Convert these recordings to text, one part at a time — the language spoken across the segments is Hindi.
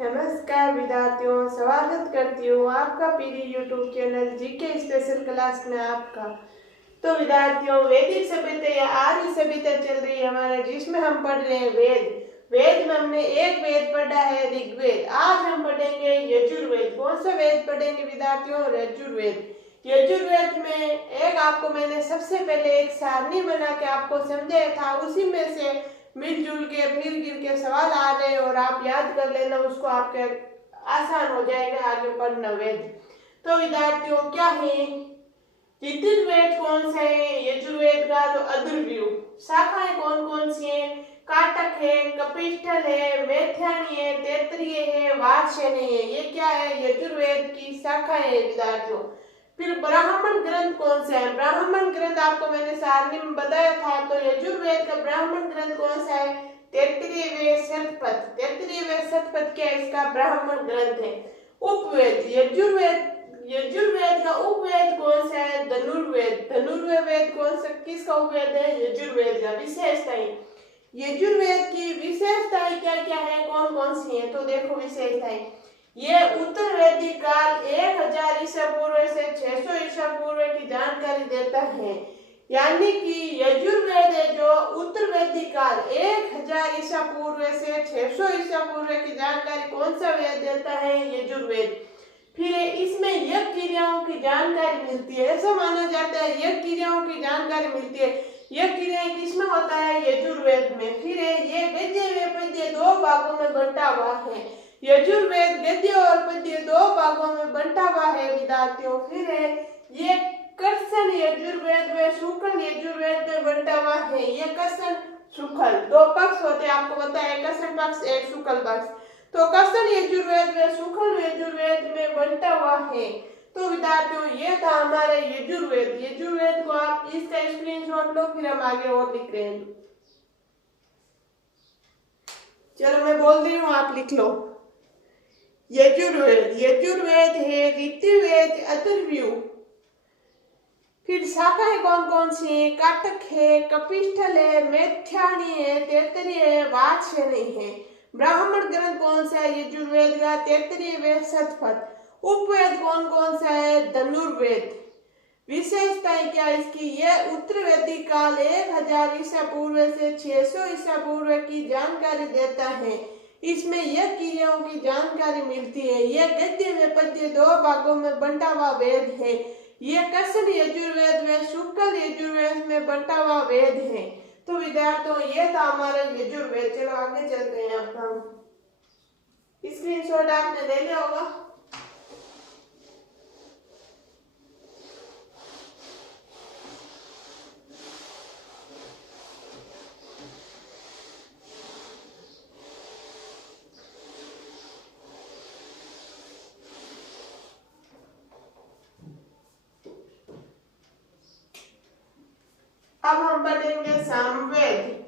नमस्कार विद्यार्थियों, स्वागत करती हूँ आपका PD YouTube channel GK special class में आपका। तो विद्यार्थियों, वैदिक सभ्यता या आर्य सभ्यता चल रही है हमारा, जिसमें हम पढ़ रहे हैं वेद में हमने एक वेद पढ़ा है, ऋग्वेद। आज हम पढ़ेंगे यजुर्वेद। कौन सा वेद पढ़ेंगे विद्यार्थियों? यजुर्वेद। यजुर्वेद में एक आपको मैंने सबसे पहले एक सारणी बना के आपको समझाया था, उसी में से मिलजुल के फिर गिर के सवाल आ रहे और आप याद कर लेना, उसको आपके आसान हो जाएगा आगे पढ़ना वेद। तो विद्यार्थियों, क्या है यजुर्वेद? कौन सा है यजुर्वेद का? तो अथर्ववेद। शाखाएं कौन कौन सी है? काटक है, कपिष्ठल है, मैथ्यानी है, तैत्तिरीय है, वार्ष्णेय है। ये क्या है? यजुर्वेद की शाखाएं है विद्यार्थियों। फिर ब्राह्मण ग्रंथ कौन सा है? ब्राह्मण ग्रंथ आपको मैंने सारणी में बताया था। तो यजुर्वेद का ब्राह्मण ग्रंथ कौन सा है? तैत्तिरीय वेद शतपथ। तैत्तिरीय वेद शतपथ क्या है? इसका ब्राह्मण ग्रंथ है। उपवेद यजुर्वेद का उपवेद कौन सा है? धनुर्वेद। धनुर्वेद कौन सा किसका उपवेद है? यजुर्वेद का। विशेषताएं यजुर्वेद की विशेषताएं क्या क्या है, कौन कौन सी है? तो देखो विशेषताएं, ये उत्तर वैदिक काल 1000 ईसा पूर्व से 600 ईसा पूर्व की जानकारी देता है। यानी कि यजुर्वेद है जो उत्तर वैदिक काल 1000 ईसा पूर्व से 600 ईसा पूर्व की जानकारी कौन सा वेद देता है? यजुर्वेद। फिर इसमें यज्ञ क्रियाओं की जानकारी मिलती है, ऐसा माना जाता है यज्ञ क्रियाओं की जानकारी मिलती है। यज्ञ क्रियाएं किसमें होता है? यजुर्वेद में। फिर ये गद्य व पद्य दो भागों में बंटा हुआ है। यजुर्वेद गद्य और पद्य दो भागों में बंटा हुआ है विद्यार्थियों। फिर ये कर्षण यजुर्वेद व शुक्ल यजुर्वेद में बंटा हुआ है। ये कर्षण शुक्ल दो पक्ष होते हैं, आपको पता है, कर्षण पक्ष एक शुक्ल पक्ष। तो कर्षण यजुर्वेद व शुक्ल यजुर्वेद में बंटा हुआ है। तो विद्यार्थियों, ये था हमारा यजुर्वेद। यजुर्वेद को आप इसका स्क्रीनशॉट लो, फिर हम आगे और लिख रहे हैं। चलो मैं बोल रही हूँ, आप लिख लो। यजुर्वेद है ऋग्वेद, अथर्ववेद। फिर शाखाएं कौन कौन सी है? काटक है, कपिष्ठल है, मैथ्यानी है, तैत्तिरीय है, वार्ष्णेय है। ब्राह्मण ग्रंथ कौन सा है यजुर्वेद का? तैत्तिरीय वेद शतपथ। उपवेद कौन कौन सा है? धनुर्वेद। विशेषताएं क्या इसकी? यह उत्तर वैदिक काल 1000 ईसा पूर्व से 600 ईसा पूर्व की जानकारी देता है। इसमें यह क्रियाओं की जानकारी मिलती है। यह गद्य व पद्य दो भागों में बंटा हुआ वेद है। यह कर्षण यजुर्वेद व शुक्ल यजुर्वेद में बंटा हुआ वेद है। तो विद्यार्थियों, यह था हमारा यजुर्वेद। चलो आगे चलते हैं। अब हम स्क्रीनशॉट आपने ले लिया होगा। अब हम पढ़ेंगे सामवेद।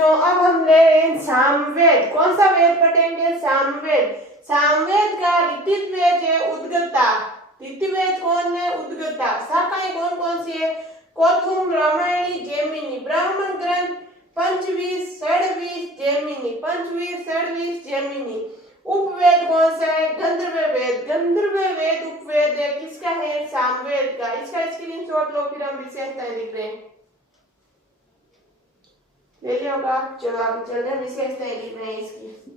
विद्यार्थियों अब हम ले रहे हैं सामवेद। कौन सा वेद पढ़ेंगे? सामवेद। सामवेद का ऋतिक वेद है उद्गता। ऋतिक वेद कौन है? उद्गता। शाखाएं कौन कौन सी है? कौथुम, रामायणी, जैमिनी। ब्राह्मण ग्रंथ पंचवीस, षड्वीस, जैमिनी। पंचवीस, षड्वीस, जैमिनी। उपवेद कौन सा है? गंधर्व वेद। गंधर्व वेद उपवेद है किसका है? सामवेद का। इसका स्क्रीनशॉट लो, फिर हम विशेषताएं लिख रहे हैं। ले लिया होगा। चलो आगे चल रहे हैं, विशेषताएं लिख रहे हैं इसकी।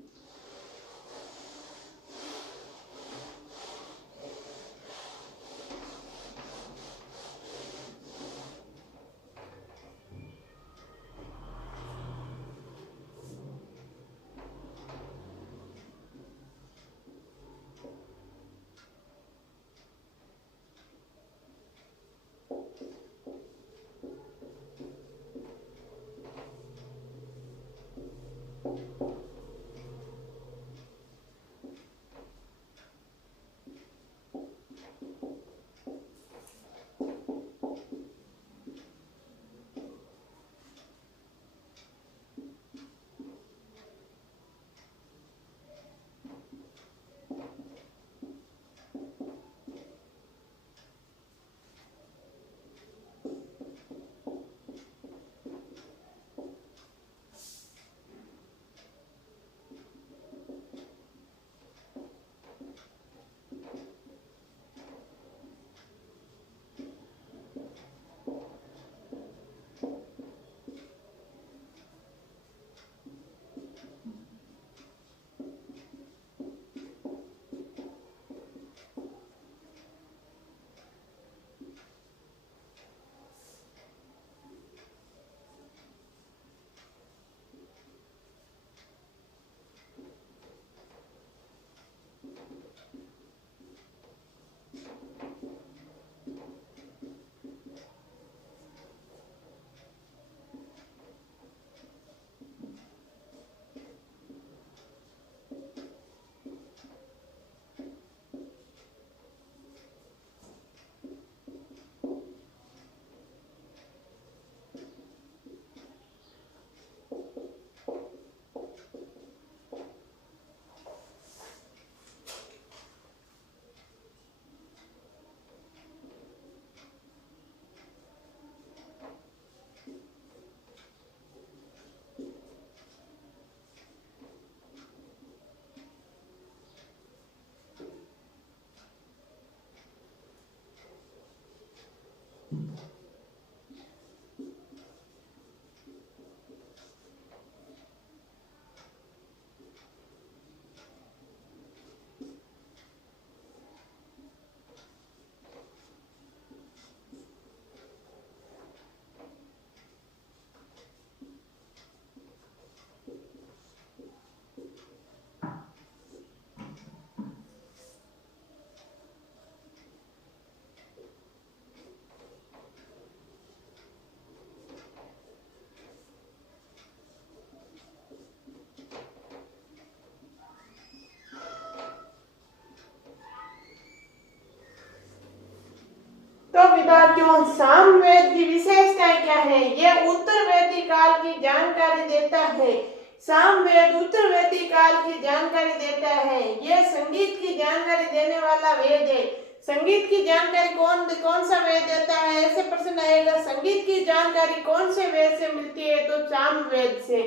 तो विद्यार्थियों सामवेद की विशेषताएं क्या है? यह उत्तर वैदिक काल की जानकारी देता है। सामवेद उत्तर वैदिक काल की जानकारी देता है। यह संगीत की जानकारी देने वाला वेद है। संगीत की जानकारी कौन सा वेद देता है? ऐसे प्रश्न आएगा। संगीत की जानकारी कौन से वेद से मिलती है? तो सामवेद से।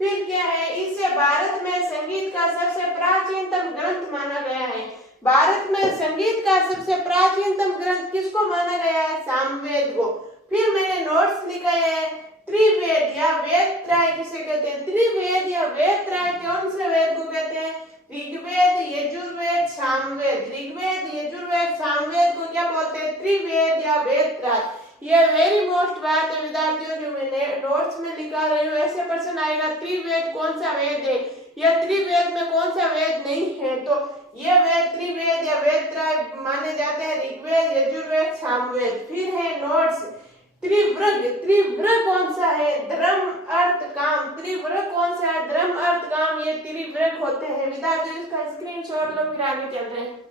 फिर क्या है? इसे भारत में संगीत का सबसे प्राचीनतम ग्रंथ माना गया है। भारत में संगीत का सबसे प्राचीनतम ग्रंथ किसको माना गया है? सामवेद को। फिर मैंने नोट्स लिखा है त्रिवेद या वेद त्रय किसे कहते हैं? त्रिवेद या वेद त्रय कौन से वेद को कहते हैं? ऋग्वेद, यजुर्वेद, सामवेद। ऋग्वेद, यजुर्वेद, सामवेद को क्या बोलते हैं? त्रिवेद या वेद त्रय। ये वेरी मोस्ट बात है विद्यार्थियों, जो मैंने नोट्स में लिखा रही हूँ। ऐसे प्रश्न आएगा त्रिवेद कौन सा वेद है? यह त्रिवेद में कौन सा वेद नहीं है? तो ये वेद त्रिवेद या वेद त्रय माने जाते हैं। ऋग्वेद, यजुर्वेद, सामवेद। फिर है नोट्स त्रिवृग। त्रिवृग कौन सा है? धर्म, अर्थ, काम। त्रिवृग कौन सा है? धर्म, अर्थ, काम। ये त्रिवृग होते हैं। विद्यार्थियों इसका स्क्रीनशॉट लो, फिर आगे चल रहे हैं।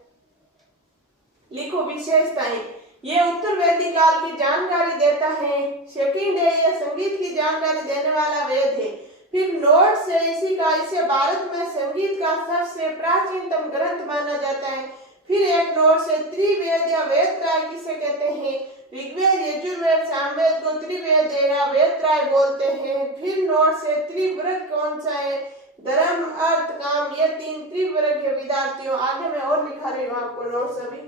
लिखो विशेषताएं। ये उत्तर वैदिक काल की जानकारी देता है। सेकंड है, यह संगीत की जानकारी देने वाला वेद है। फिर नोट्स है इसी का, इसे भारत में संगीत का सबसे प्राचीनतम ग्रंथ माना जाता है। फिर एक नोट्स है त्रिवेद या वेदत्राय किसे कहते हैं, ऋग्वेद यजुर्वेद सामवेद को त्रिवेद या वेदत्राय बोलते हैं। फिर नोट्स है त्रिवर्ग कौन सा है, धर्म अर्थ काम, ये 3 त्रिवर्ग के विद्यार्थियों। आगे मैं और लिखा रही हूँ आपको नोट्स अभी।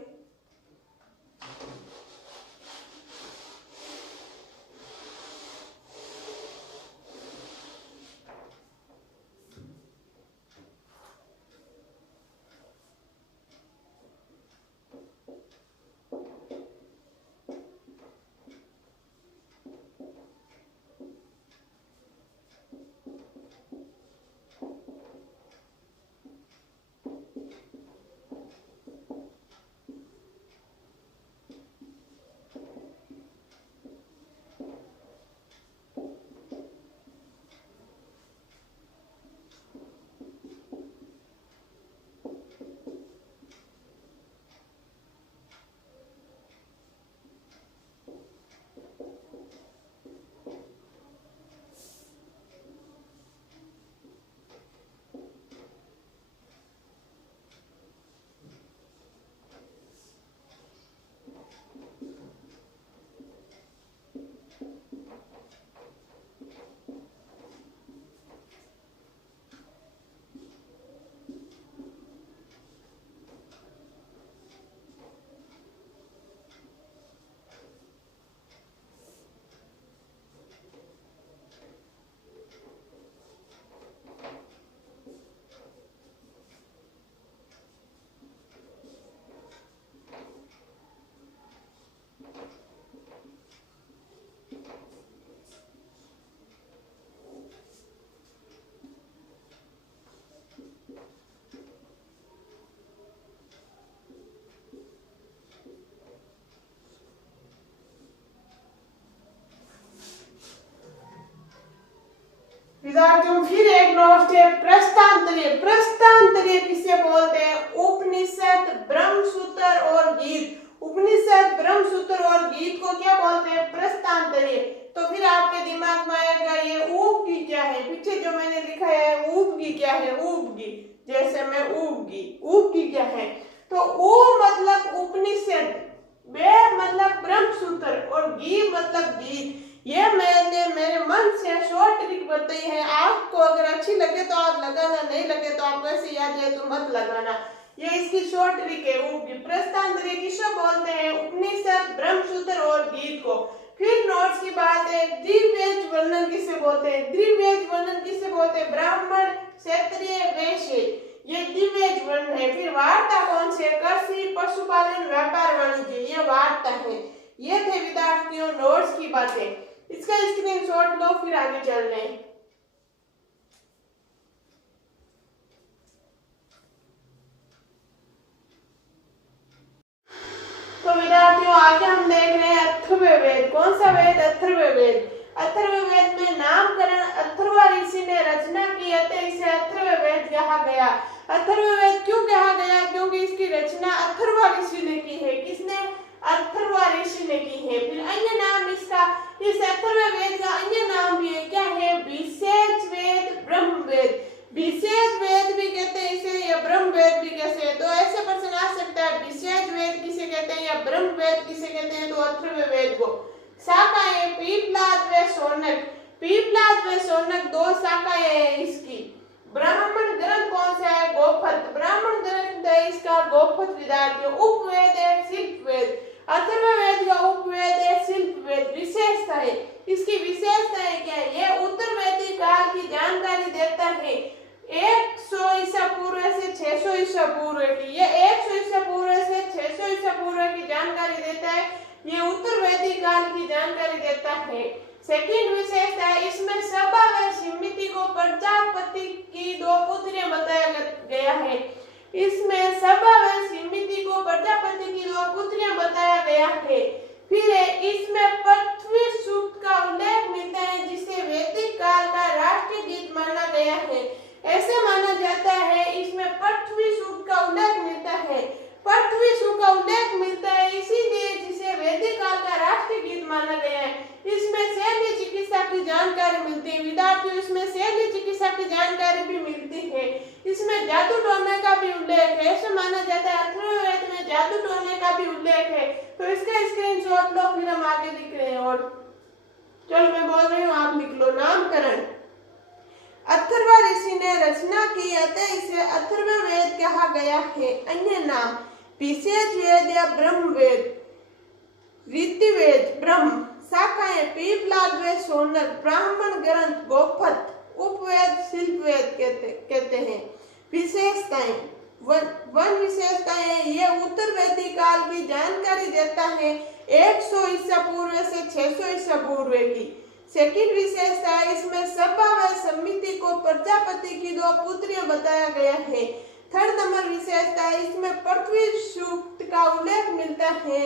विद्यार्थियों फिर एक नोट है प्रस्तांतरीय। प्रस्तांतरीय किसे बोलते हैं, उपनिषद ब्रह्मसूत्र और गीत। उपनिषद ब्रह्मसूत्र और गीत को क्या बोलते हैं, प्रस्तांतरीय। तो फिर आपके दिमाग में आएगा ये उपगी क्या है, पीछे जो मैंने लिखा है उपगी क्या है, उपगी, जैसे मैं उपगी, उपगी क्या है, तो उ मतलब उपनिषद, वे मतलब ब्रह्मसूत्र और गी मतलब गीत। ये मैंने मेरे मन से शॉर्ट ट्रिक बताई है, आपको अगर अच्छी लगे तो आप लगाना, नहीं लगे तो आपको ऐसे याद है तो मत लगाना। ये इसकी शॉर्ट ट्रिक है। प्रस्तांतरीय किसे बोलते हैं, उपनिषद ब्रह्मसूत्र और गीत को। फिर नोट्स की बात है द्विवेद वर्णन किसे बोलते हैं, द्विवेद वर्णन किसे बोलते हैं, ब्राह्मण क्षत्रिय वैश्य, ये द्विवेद वर्ण है। फिर वार्ता कौन से, कृषि पशुपालन व्यापार वाणिज्य, ये वार्ता है। ये थे विद्यार्थियों नोट्स की बातें, इसका स्क्रीनशॉट लो फिर आगे चल रहे हैं। तो विद्यार्थियों आगे हम देख रहे हैं अथर्ववेद। कौन सा वेद, अथर्ववेद। अथर्ववेद में नामकरण अथर्व ऋषि ने रचना की, अतः इसे अथर्ववेद कहा गया। अथर्ववेद क्यों कहा गया, क्योंकि इसकी रचना अथर्व ऋषि ने की है। किसने, अथर्व ऋषि ने की है। फिर अन्य नाम इसका, इस अथर्ववेद का अन्य नाम भी है, क्या है, विशेष वेद, ब्रह्मवेद। विशेष वेद भी कहते हैं इसे, या ब्रह्मवेद भी कहते हैं। तो ऐसे प्रश्न आ सकता है विशेष वेद किसे कहते हैं या ब्रह्मवेद किसे कहते हैं, तो अथर्ववेद को। शाखाएं पीपलाद व शौनक, पीपलाद व शौनक 2 शाखाएं हैं इसकी। ब्राह्मण ग्रंथ कौन सा है, गोपथ, ब्राह्मण ग्रंथ है इसका गोपथ। विद्यार्थियों उपवेद है शिल्पवेद, अथर्ववेद का उपवेद है शिल्पवेद। विशेषता है इसकी, विशेषताएं क्या है, ये उत्तर वैदिक काल की जानकारी देता है। 100 ईसा पूर्व से 600 ईसा पूर्व की, ये 100 ईसा पूर्व से 600 ईसा पूर्व की जानकारी देता है। ये उत्तर वैदिक काल की जानकारी देता है। सेकंड विशेषता है इसमें सभा व समिति को प्रजापति की 2 पुत्रियां बताया गया है। इसमें सभा व समिति को प्रजापति की 2 पुत्रियां बताया गया है। फिर इसमें पृथ्वी सूक्त का उल्लेख मिलता है, जिसे वैदिक काल का राष्ट्रीय गीत माना गया है। ऐसे माना जाता है इसमें पृथ्वी सूक्त का उल्लेख मिलता है, पृथ्वी सूक्त का उल्लेख मिलता है, इसीलिए जिसे वैदिक काल का राष्ट्रीय गीत माना गया है। इसमें शल्य चिकित्सा की जानकारी मिलती है। विद्यार्थियों इसमें शल्य जादू टोने का भी उल्लेख है। ऐसा माना जाता है अथर्ववेद वेद में जादू टोने का भी उल्लेख है। तो इसका स्क्रीनशॉट लो, फिर हम आगे लिख रहे हैं। और चलो मैं बोल रही हूँ, आप लिख लो। नामकरण, अथर्व ऋषि ने रचना की, अतः इसे अथर्ववेद कहा गया है। अन्य नाम विशेष वेद या ब्रह्म वेद, ऋतिवेद, ब्रह्म शाखाएं पीपलाद वेद, सोनक, ब्राह्मण ग्रंथ, गोपथ, उपवेद, शिल्पवेद कहते हैं। विशेषताएं, वन विशेषताएं, ये उत्तर वैदिक काल की जानकारी देता है, 100 ईसा पूर्व से 600 ईसा पूर्व की। सेकंड विशेषता है, इसमें सभा व समिति को प्रजापति की 2 पुत्रियां बताया गया है। थर्ड नंबर विशेषता है, इसमें पृथ्वी सूक्त का उल्लेख मिलता है,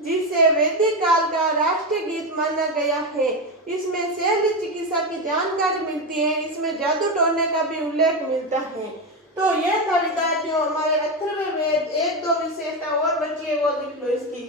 जिसे वैदिक काल का राष्ट्रीय गीत माना गया है। इसमें शल्य चिकित्सा की जानकारी मिलती है। इसमें जादू टोने का भी उल्लेख मिलता है। तो यह था विद्यार्थियों हमारे अथर्ववेद। 1-2 विशेषता और बची है, वो लिख लो इसकी।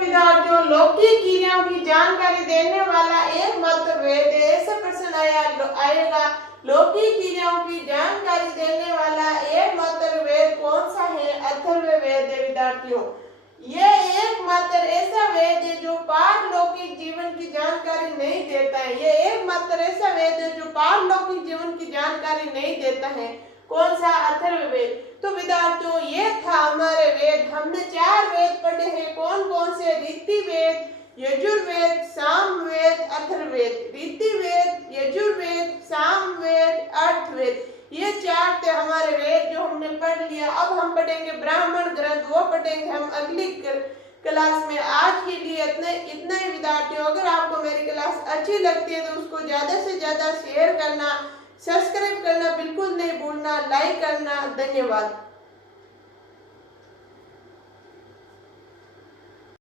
विद्यार्थियों, लौकिक क्रियाओं की जानकारी देने वाला एकमात्र वेद है। ऐसा प्रश्न आएगा, लौकिक क्रियाओं की जानकारी देने वाला एकमात्र वेद कौन सा है? अथर्ववेद है विद्यार्थियों। यह एकमात्र ऐसा वेद है जो पारलौकिक जीवन की जानकारी नहीं देता है। यह एकमात्र ऐसा वेद है जो पारलौकिक जीवन की जानकारी नहीं देता है। कौन सा? अथर्ववेद। तो विद्यार्थियों, ये था हमारे वेद। हमने 4 वेद पढ़े हैं। कौन कौन से? ऋतिवेद, यजुर्वेद, सामवेद, अथर्ववेद। ऋतिवेद, यजुर्वेद, सामवेद, अर्थवेद, ये 4 थे हमारे वेद जो हमने पढ़ लिया। अब हम पढ़ेंगे ब्राह्मण ग्रंथ, वो पढ़ेंगे हम अगली क्लास में। आज के लिए इतना ही विद्यार्थियों। अगर आपको मेरी क्लास अच्छी लगती है तो उसको ज्यादा से ज्यादा शेयर करना, सब्सक्राइब करना बिल्कुल नहीं भूलना, लाइक करना। धन्यवाद।